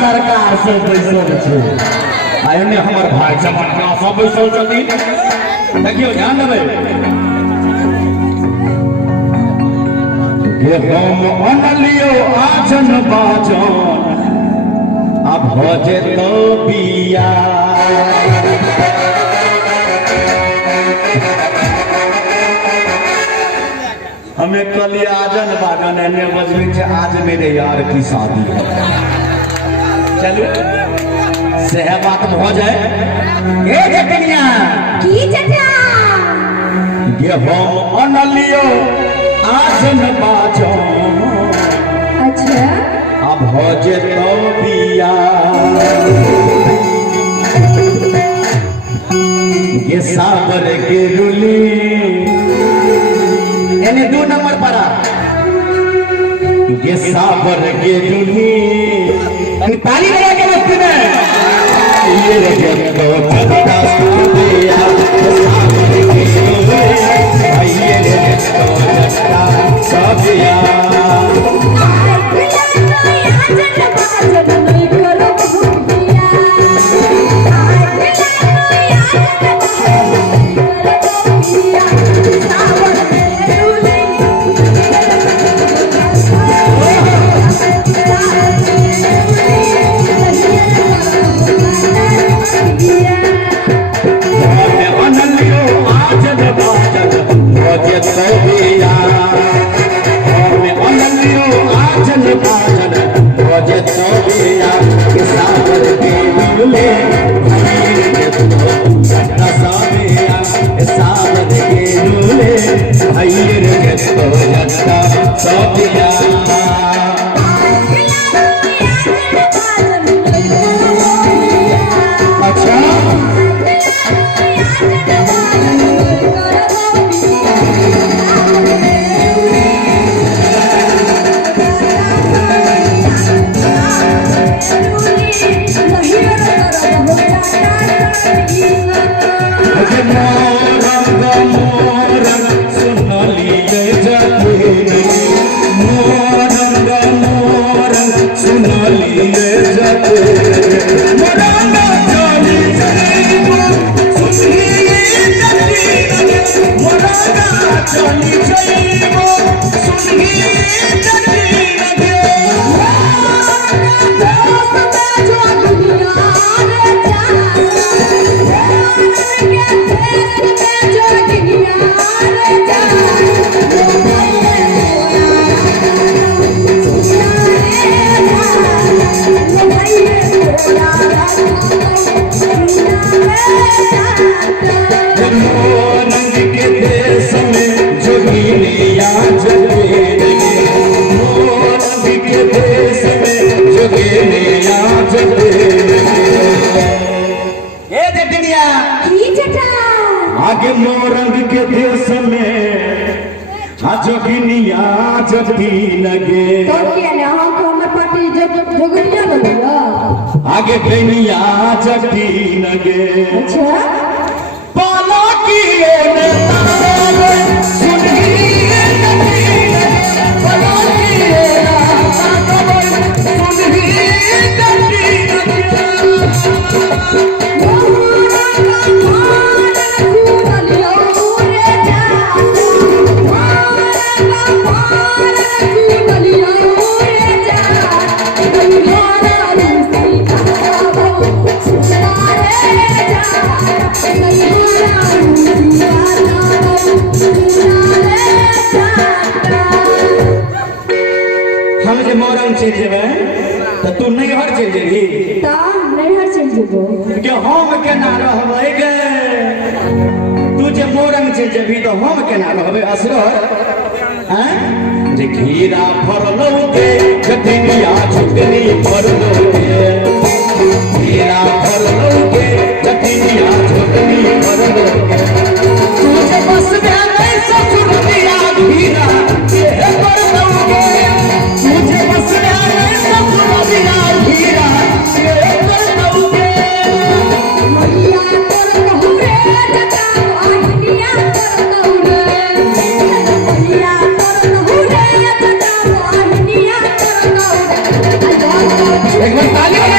सरकार से बैसल छै आइ ने हमर भाई जमाना सब बैसल छथिन देखियो ध्यान देबै के हम अनलियो आजन बाजन अब भजे तो बिया हमें कल आजन बाजन एने बजबे छे आज मेरे यार की शादी है चलो सेह बात हो जाए ए जटनिया की जटा ये हम अनलियो आजन बाजन अच्छा अब भजे तो बिया ये साबर के रुली यानी 2 नंबर पड़ा ये साबर के रुली पानी लगा के वक्त में ये जग तो ठंडा दिया साबर के रुली ये जग तो ठंडा दिया आगे मोरंग के देश में जोगिनिया जटी लगे तो क्या ना हम हमर पार्टी जोगिनिया लगे आगे बेनिया जटी लगे अच्छा पाला की ओने तारे सुनी पाला की ओने सुनी चल जेबे तो तू नैहर चल जेबी ता नैहर चल जेबो के हम केना रहबै गे तू जे मोरंग चल जेबी तो हम केना रहबै असर हैं जे खीरा फरलौ के जतिनिया छुटनी फरलौ के खीरा फरलौ के जतिनिया छुटनी फरलौ के तू जे बस में नहीं ससुर दिया खीरा के फरलौ के तुझे बस में नहीं ससुर दिया खीरा के फरलौ के मैया कर कहू रे जटा आहिनिया कर कहू रे मैया कर कहू रे जटा आहिनिया कर कहू रे एक बार ताली बजा